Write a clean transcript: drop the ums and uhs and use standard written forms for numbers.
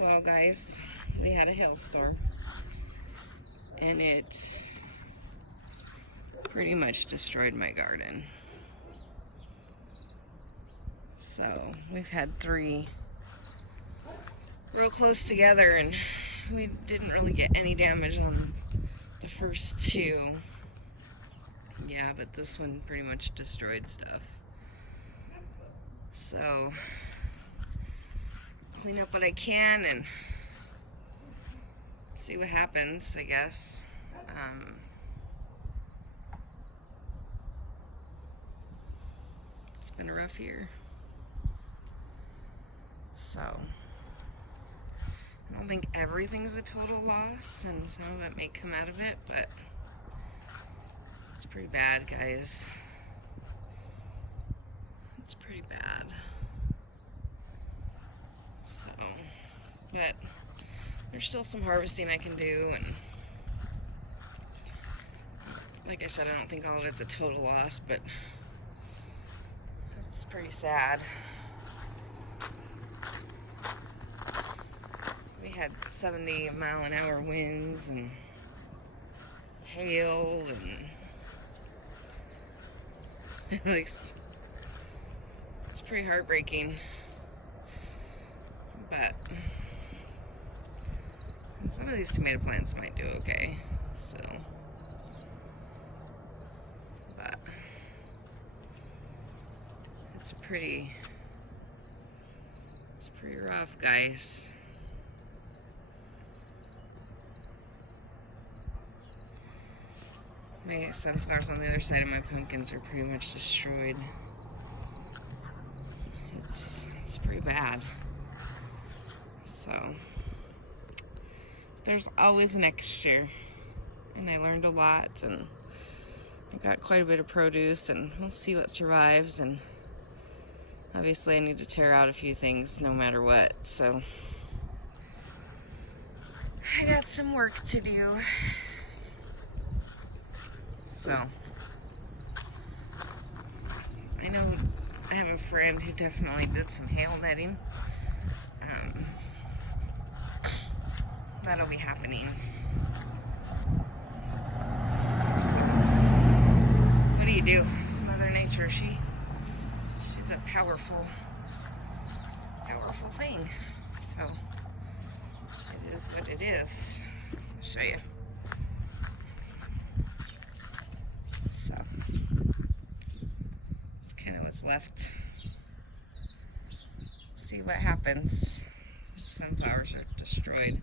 Well, guys, we had a hailstorm and it pretty much destroyed my garden. So we've had 3 real close together, and we didn't really get any damage on the first 2. Yeah, but this one pretty much destroyed stuff. So clean up what I can and see what happens, I guess. It's been a rough year. So I don't think everything's a total loss, and some of it may come out of it, but it's pretty bad, guys. It's pretty bad. So, but there's still some harvesting I can do, and like I said, I don't think all of it's a total loss, but it's pretty sad. We had 70-mile-an-hour winds and hail, and it's pretty heartbreaking. But some of these tomato plants might do okay. So, but it's pretty rough, guys. My sunflowers on the other side of my pumpkins are pretty much destroyed. It's pretty bad. So there's always next year, and I learned a lot, and I got quite a bit of produce, and we'll see what survives. And obviously I need to tear out a few things no matter what, so I got some work to do. So I know I have a friend who definitely did some hail netting. That'll be happening. So, what do you do? Mother Nature, she's a powerful thing. So it is what it is. I'll show you. So it's kind of what's left. See what happens. Sunflowers are destroyed.